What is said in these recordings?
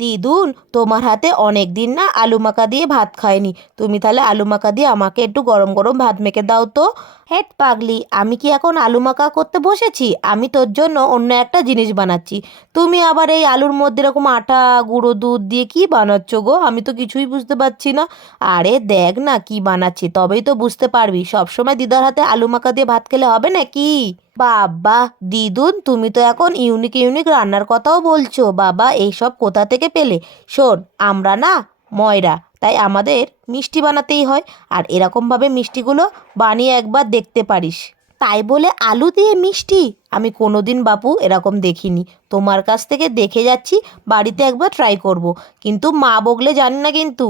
দিদুন, তোমার হাতে অনেক দিন না আলু মাখা দিয়ে ভাত খায়নি। তুমি তাহলে আলু মাখা দিয়ে আমাকে একটু গরম গরম ভাত মেখে দাও তো। হেট পাগলি, আমি কি এখন আলু মাখা করতে বসেছি? আমি তোর জন্য অন্য একটা জিনিস বানাচ্ছি। তুমি আবার এই আলুর মধ্যে এরকম আটা, গুঁড়ো দুধ দিয়ে কি বানাচ্ছ গো? আমি তো কিছুই বুঝতে পারছি না। আরে দেখ না কি বানাচ্ছি, তবেই তো বুঝতে পারবি। সবসময় দিদার হাতে আলু মাখা দিয়ে ভাত খেলে হবে নাকি? বাবা, দিদুন তুমি তো এখন ইউনিক ইউনিক রান্নার কথাও বলছো। বাবা, এইসব কোথা থেকে পেলে? শোন, আমরা না ময়রা, তাই আমাদের মিষ্টি বানাতেই হয়। আর এরকমভাবে মিষ্টিগুলো বানিয়ে একবার দেখতে পারিস। তাই বলে আলু দিয়ে মিষ্টি? আমি কোনোদিন বাপু এরকম দেখিনি। তোমার কাছ থেকে দেখে যাচ্ছি, বাড়িতে একবার ট্রাই করব। কিন্তু মা বকলে জানি না, কিন্তু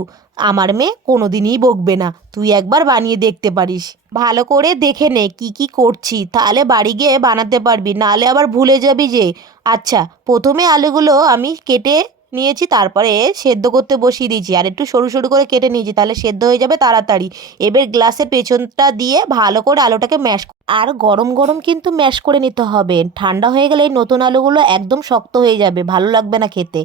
আমার মেয়ে কোনোদিনই বকবে না। তুই একবার বানিয়ে দেখতে পারিস। ভালো করে দেখে নে কি কি করছি, তাহলে বাড়ি গিয়ে বানাতে পারবি, নাহলে আবার ভুলে যাবি যে। আচ্ছা, প্রথমে আলুগুলো আমি কেটে নিয়েছি, তারপরে সেদ্ধ করতে বসিয়ে দিয়েছি। আর একটু সরু সরু করে কেটে নিয়েছি, তাহলে সেদ্ধ হয়ে যাবে তাড়াতাড়ি। এবার গ্লাসের পেছনটা দিয়ে ভালো করে আলুটাকে ম্যাশ, আর গরম গরম কিন্তু ম্যাশ করে নিতে হবে। ঠান্ডা হয়ে গেলে এই নতুন আলুগুলো একদম শক্ত হয়ে যাবে, ভালো লাগবে না খেতে।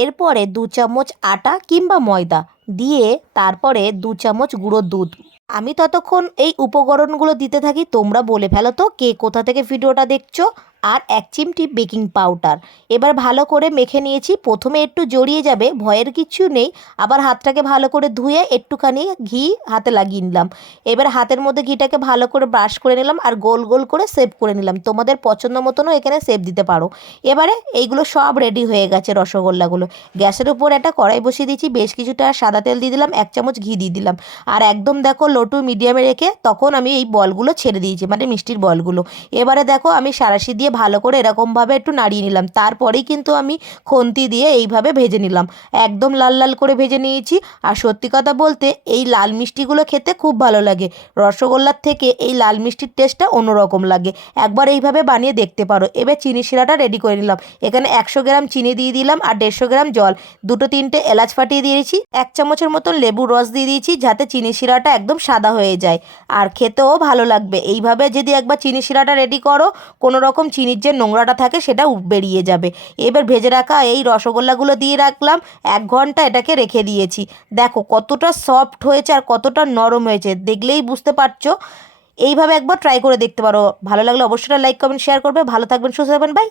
এরপরে 2 চামচ আটা কিংবা ময়দা দিয়ে, তারপরে 2 চামচ গুঁড়ো দুধ। আমি ততক্ষণ এই উপকরণগুলো দিতে থাকি, তোমরা বলে ফেলো তো কে কোথা থেকে ভিডিওটা দেখছো। আর 1 চিমটি বেকিং পাউডার। এবার ভালো করে মেখে নিয়েছি। প্রথমে একটু জড়িয়ে যাবে, ভয়ের কিছু নেই। আবার হাতটাকে ভালো করে ধুয়ে একটুখানি ঘি হাতে লাগিয়ে নিলাম। এবার হাতের মধ্যে ঘিটাকে ভালো করে ব্রাশ করে নিলাম, আর গোল গোল করে শেপ করে নিলাম। তোমাদের পছন্দ মতনও এখানে শেপ দিতে পারো। এবারে এইগুলো সব রেডি হয়ে গেছে রসগোল্লাগুলো। গ্যাসের উপর একটা কড়াই বসিয়ে দিয়েছি, বেশ কিছুটা সাদা তেল দিয়ে দিলাম, 1 চামচ ঘি দিয়ে দিলাম। আর একদম দেখো লো টু মিডিয়ামে রেখে তখন আমি এই বলগুলো ছেড়ে দিয়েছি, মানে মিষ্টির বলগুলো। এবারে দেখো আমি সাঁড়াশি দিয়ে ভালো করে এরকমভাবে একটু নাড়িয়ে নিলাম। তারপরেই কিন্তু আমি খুন্তি দিয়ে এইভাবে ভেজে নিলাম। একদম লাল লাল করে ভেজে নিয়েছি। আর সত্যি কথা বলতে এই লাল মিষ্টিগুলো খেতে খুব ভালো লাগে। রসগোল্লার থেকে এই লাল মিষ্টির টেস্টটা অন্যরকম লাগে। একবার এইভাবে বানিয়ে দেখতে পারো। এবার চিনি শিরাটা রেডি করে নিলাম। এখানে 100 গ্রাম চিনি দিয়ে দিলাম, আর 150 গ্রাম জল। দুটো তিনটে এলাচ ফাটিয়ে দিয়েছি, 1 চামচের মতন লেবুর রস দিয়ে দিয়েছি, যাতে চিনি শিরাটা একদম সাদা হয়ে যায়। আর খেতেও ভালো লাগবে। এইভাবে যদি একবার চিনি শিরাটা রেডি করো, কোনো রকম চিনির যে নোংরাটা থাকে সেটা বেরিয়ে যাবে। এবার ভেজে রাখা এই রসগোল্লাগুলো দিয়ে রাখলাম। 1 ঘন্টা এটাকে রেখে দিয়েছি। দেখো কতটা সফট হয়েছে আর কতটা নরম হয়েছে, দেখলেই বুঝতে পারছো। এইভাবে একবার ট্রাই করে দেখতে পারো। ভালো লাগলে অবশ্যই লাইক কমেন্ট শেয়ার করবে। ভালো থাকবেন, সুস্থ থাকবেন, বাই।